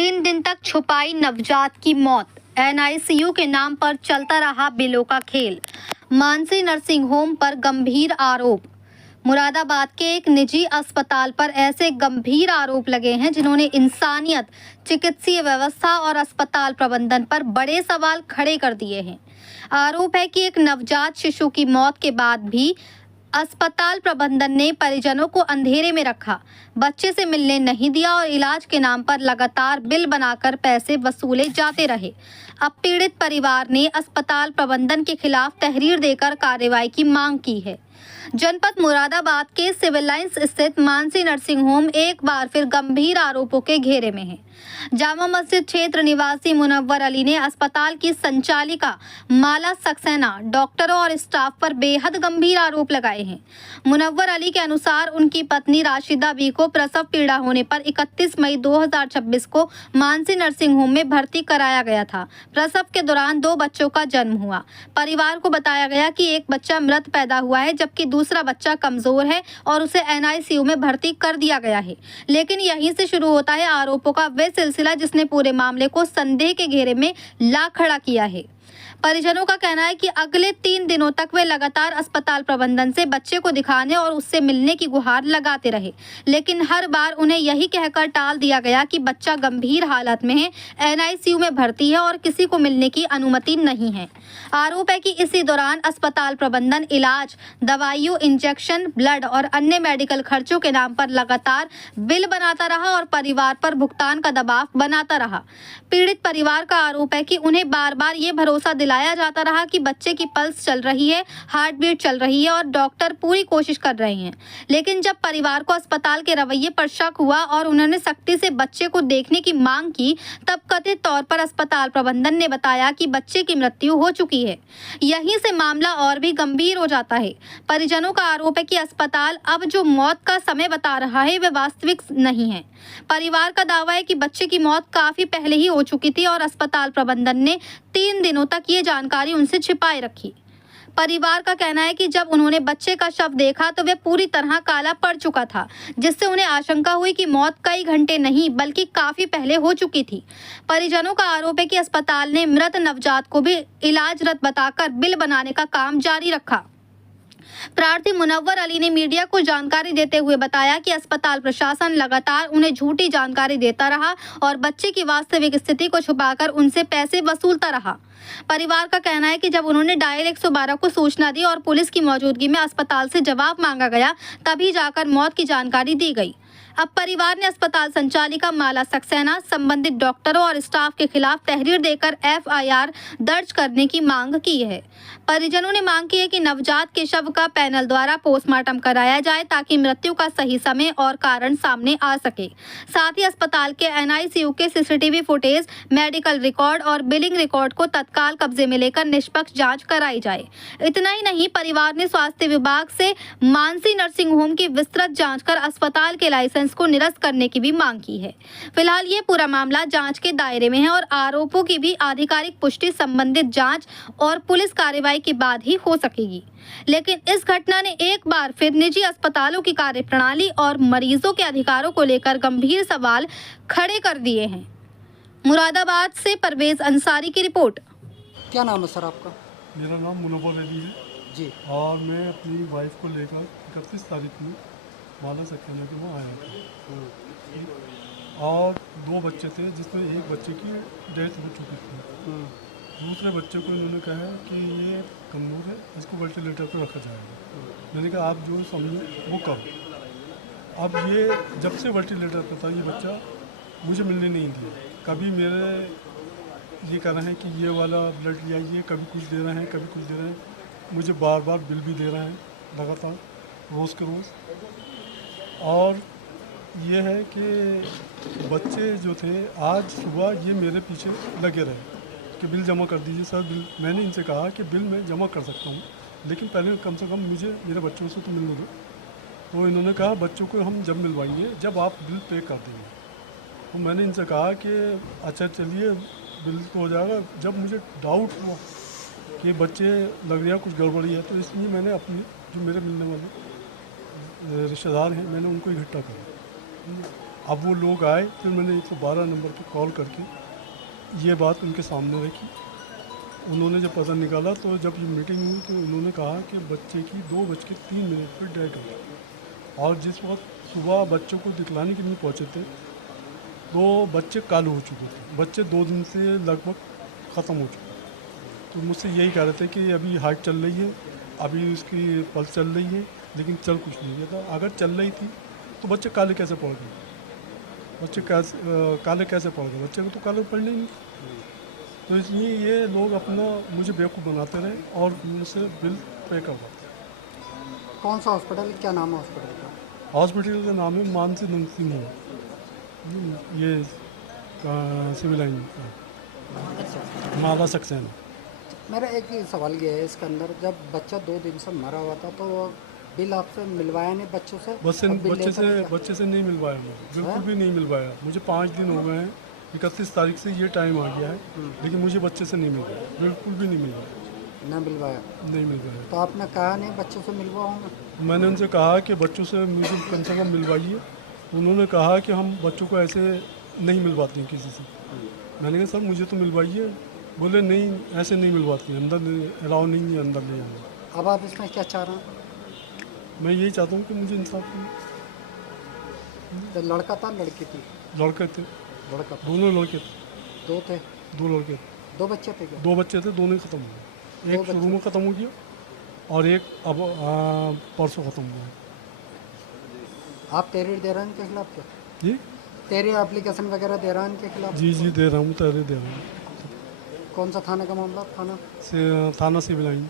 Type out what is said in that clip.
3 दिन तक छुपाई नवजात की मौत। एनआईसीयू के नाम पर चलता रहा बिलों का खेल। मानसी नर्सिंग होम पर गंभीर आरोप। मुरादाबाद के एक निजी अस्पताल पर ऐसे गंभीर आरोप लगे हैं जिन्होंने इंसानियत, चिकित्सीय व्यवस्था और अस्पताल प्रबंधन पर बड़े सवाल खड़े कर दिए हैं। आरोप है कि एक नवजात शिशु की मौत के बाद भी अस्पताल प्रबंधन ने परिजनों को अंधेरे में रखा, बच्चे से मिलने नहीं दिया और इलाज के नाम पर लगातार बिल बनाकर पैसे वसूले जाते रहे। अब पीड़ित परिवार ने अस्पताल प्रबंधन के खिलाफ तहरीर देकर कार्रवाई की मांग की है। जनपद मुरादाबाद के सिविल लाइंस स्थित मानसी नर्सिंग होम एक बार फिर गंभीर आरोपों के घेरे में है। जामा मस्जिद क्षेत्र निवासी मुनव्वर अली ने अस्पताल की संचालिका माला सक्सेना, डॉक्टरों और स्टाफ पर बेहद गंभीर आरोप लगाए हैं। मुनव्वर अली के अनुसार उनकी पत्नी राशिदा बी को प्रसव पीड़ा होने पर 31 मई 2026 को मानसी नर्सिंग होम में भर्ती कराया गया था। प्रसव के दौरान 2 बच्चों का जन्म हुआ। परिवार को बताया गया कि एक बच्चा मृत पैदा हुआ है, जबकि दूसरा बच्चा कमजोर है और उसे एनआईसीयू में भर्ती कर दिया गया है। लेकिन यहीं से शुरू होता है आरोपों का वे सिलसिला जिसने पूरे मामले को संदेह के घेरे में ला खड़ा किया है। परिजनों का कहना है कि अगले 3 दिनों तक वे लगातार अस्पताल प्रबंधन से बच्चे को दिखाने और उससे मिलने की गुहार लगाते रहे, लेकिन हर बार उन्हें यही कहकर टाल दिया गया कि बच्चा गंभीर हालत में है, एनआईसीयू में भर्ती है और किसी को मिलने की अनुमति नहीं है। आरोप है कि इसी दौरान अस्पताल प्रबंधन इलाज, दवाइयों, इंजेक्शन, ब्लड और अन्य मेडिकल खर्चों के नाम पर लगातार बिल बनाता रहा और परिवार पर भुगतान का दबाव बनाता रहा। पीड़ित परिवार का आरोप है कि उन्हें बार बार ये भरोसा दिलाया जाता रहा कि बच्चे की पल्स चल रही है, हार्ट बीट चल रही है और डॉक्टर पूरी कोशिश कर रहे हैं। लेकिन जब परिवार को अस्पताल के रवैये पर शक हुआ और उन्होंने सख्ती से बच्चे को देखने की मांग की, तब कथित तौर पर अस्पताल प्रबंधन ने बताया कि बच्चे की मृत्यु हो चुकी है। यहीं से मामला और भी गंभीर हो जाता है। परिजनों का आरोप है कि अस्पताल अब जो मौत का समय बता रहा है वह वास्तविक नहीं है। परिवार का दावा है कि बच्चे की मौत काफी पहले ही हो चुकी थी और अस्पताल प्रबंधन ने 3 दिनों तक ये जानकारी उनसे छिपाए रखी। परिवार का कहना है कि जब उन्होंने बच्चे का शव देखा तो वह पूरी तरह काला पड़ चुका था, जिससे उन्हें आशंका हुई कि मौत कई घंटे नहीं बल्कि काफी पहले हो चुकी थी। परिजनों का आरोप है कि अस्पताल ने मृत नवजात को भी इलाजरत बताकर बिल बनाने का काम जारी रखा। प्रार्थी मुनव्वर अली ने मीडिया को जानकारी देते हुए बताया कि अस्पताल प्रशासन लगातार उन्हें झूठी जानकारी देता रहा और बच्चे की वास्तविक स्थिति को छुपाकर उनसे पैसे वसूलता रहा। परिवार का कहना है कि जब उन्होंने डायल 112 को सूचना दी और पुलिस की मौजूदगी में अस्पताल से जवाब मांगा गया, तभी जाकर मौत की जानकारी दी गई। अब परिवार ने अस्पताल संचालिका माला सक्सेना, संबंधित डॉक्टरों और स्टाफ के खिलाफ तहरीर देकर एफआईआर दर्ज करने की मांग की है। परिजनों ने मांग की है कि नवजात के शव का पैनल द्वारा पोस्टमार्टम कराया जाए ताकि मृत्यु का सही समय और कारण सामने आ सके। साथ ही अस्पताल के एनआईसीयू के सीसीटीवी फुटेज, मेडिकल रिकॉर्ड और बिलिंग रिकॉर्ड को तत्काल कब्जे में लेकर निष्पक्ष जाँच कराई जाए। इतना ही नहीं, परिवार ने स्वास्थ्य विभाग से मानसी नर्सिंग होम की विस्तृत जाँच कर अस्पताल के लाइसेंस को निरस्त करने की भी मांग की है। फिलहाल ये पूरा मामला जांच के दायरे में है और आरोपों की भी आधिकारिक पुष्टि संबंधित जांच और पुलिस कार्रवाई के बाद ही हो सकेगी। लेकिन इस घटना ने एक बार फिर निजी अस्पतालों की कार्यप्रणाली और मरीजों के अधिकारों को लेकर गंभीर सवाल खड़े कर दिए हैं। मुरादाबाद से परवेज अंसारी की रिपोर्ट। क्या नाम है सर आपका? मेरा नाम मुनव्वर अली है जी। और मैं अपनी वाइफ को लेकर 31 तारीख में माला सक्सेना के वहाँ आया था और 2 बच्चे थे, जिसमें एक बच्चे की डेथ हो चुकी थी। दूसरे बच्चे को इन्होंने कहा है कि ये कमज़ोर है, इसको वेंटिलेटर पर रखा जाएगा। मैंने कहा आप जो समझो वो करो। अब ये जब से वेंटिलेटर पर था ये बच्चा मुझे मिलने नहीं दिया। कभी मेरे ये कह रहे हैं कि ये वाला ब्लड ले आइए, कभी कुछ दे रहे हैं, कभी कुछ दे रहे हैं। मुझे बार बार बिल भी दे रहे हैं लगातार, रोज़ के रोज़। और ये है कि बच्चे जो थे आज सुबह ये मेरे पीछे लगे रहे कि बिल जमा कर दीजिए सर, बिल। मैंने इनसे कहा कि बिल मैं जमा कर सकता हूँ, लेकिन पहले कम से कम मुझे मेरे बच्चों से तो मिलने दो। तो इन्होंने कहा बच्चों को हम जब मिलवाएंगे जब आप बिल पे कर देंगे। तो मैंने इनसे कहा कि अच्छा चलिए बिल तो हो जाएगा। जब मुझे डाउट हुआ कि बच्चे लग रहा कुछ गड़बड़ी है, तो इसलिए मैंने अपनी जो मेरे मिलने वाले रिश्तेदार हैं मैंने उनको इकट्ठा करा। अब वो लोग आए, फिर मैंने 112 नंबर पे कॉल करके ये बात उनके सामने रखी। उन्होंने जब पता निकाला तो जब ये मीटिंग हुई तो उन्होंने कहा कि बच्चे की 2:03 पर डेथ हो गई और जिस वक्त सुबह बच्चों को दिखलाने के लिए पहुँचे थे तो बच्चे काले हो चुके थे। बच्चे 2 दिन से लगभग ख़त्म हो चुके थे। तो मुझसे यही कह रहे थे कि अभी हार्ट चल रही है, अभी उसकी पल्स चल रही है, लेकिन चल कुछ नहीं था। अगर चल रही थी तो बच्चे काले कैसे पड़ गए? बच्चे काले कैसे पड़ गए? बच्चे को तो काले पड़ने ही नहीं। तो इसलिए ये लोग अपना मुझे बेवकूफ़ बनाते रहे और मुझसे बिल पे करवाते। कौन सा हॉस्पिटल, क्या नाम है हॉस्पिटल का? हॉस्पिटल का नाम है मानसी नरसिंह होम, ये सिविल लाइन का अच्छा, माला सक्सेना। मेरा एक ही सवाल ये है इसके अंदर, जब बच्चा 2 दिन से मरा हुआ था तो बिल आपसे मिलवाया नहीं बच्चों से? और बिल लेकर क्या? बच्चे से नहीं मिलवाया मुझे, बिल्कुल भी नहीं मिलवाया। मुझे 5 दिन हो गए हैं, 31 तारीख से ये टाइम आ गया है, लेकिन मुझे बच्चे से नहीं मिलवाया, बिल्कुल भी नहीं मिलवाया, ना मिलवाया? नहीं मिलवाया। तो आपने कहा नहीं बच्चों से मिलवाऊंगा? मैंने उनसे कहा कि बच्चों से मुझे कम से कम मिलवाइए। उन्होंने कहा कि हम बच्चों को ऐसे नहीं मिलवाते हैं किसी से। मैंने कहा सर मुझे तो मिलवाइए। बोले नहीं, ऐसे नहीं मिलवाते हैं, अंदर अलाउ नहीं है, अंदर ले आना। अब आप इसमें क्या चाह रहे हैं? मैं यही चाहता हूँ कि मुझे इंसाफ मिले। तो लड़का था लड़की थी? लड़के थे, लड़का था। दोनों लड़के थे, 2 थे? 2 लड़के थे, 2 बच्चे थे क्या? 2 बच्चे थे, दोनों ही ख़त्म हुए। दो एक बच्चे? शुरू में ख़त्म हो गया और एक अब परसों ख़त्म हुआ है। आप तहरीर दे रहे हैं इनके खिलाफ क्या? जी तहरीर एप्लीकेशन वगैरह दे रहे हैं इनके खिलाफ? जी दे रहा हूँ, तहरीर दे रहा हूँ। कौन सा थाने का मामला? थाना से थाना सिविल लाइन।